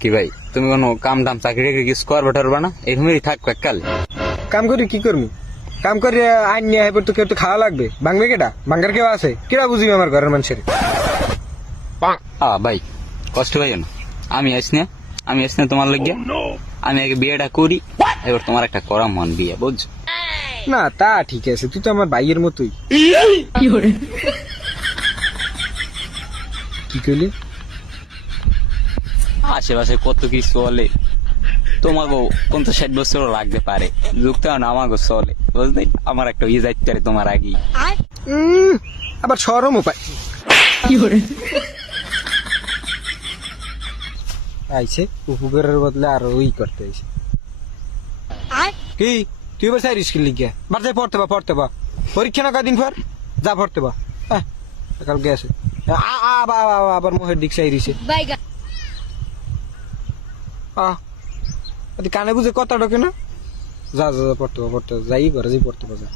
কি ভাই তুমি কোনো কাম টাম চাকরি কিছু করবে টরবা না এরকমই থাকবে কাল। কাম করি কি করবি? কাম করে আইন নিয়ে এবার তো কেউ তো খাওয়া লাগবে, ভাঙবে কেটা? ভাঙ্গার কেউ আছে? কেটা বুঝবি আমার ঘরের মানুষের? ভাই কষ্ট ভাই না, আমি আসি না তোমার লাগিয়া। আমি আগে বিয়েটা করি, এবার তোমার একটা করা মন বিয়ে, বুঝছো? না তা ঠিক আছে, তুই তো আমার ভাইয়ের মতোই। কি করলি? আশেপাশে কত কিছু চলে, তোমাকেও 50-60 বছরও লাগতে পারে, যুক্ত না আমাকেও চলে, বুঝলি? আমার একটা ইয়ে যাইতে পারে তোমার আগেই। আবার সরমও পাই। আইছে উপকারের বদলে আর ওই করতে আইছে। কি তুই এবার সাইরিস কিনলি গিয়া? বাড়তে পড়তে বা পরীক্ষা না কদিন পর যা পড়তে বা। কালকে আছে আবার মুখের দিক সাইরিছে। কানে বুঝে কথা ঢোকে না। যা পড়তে যাই ঘরে যাই পড়তে যা।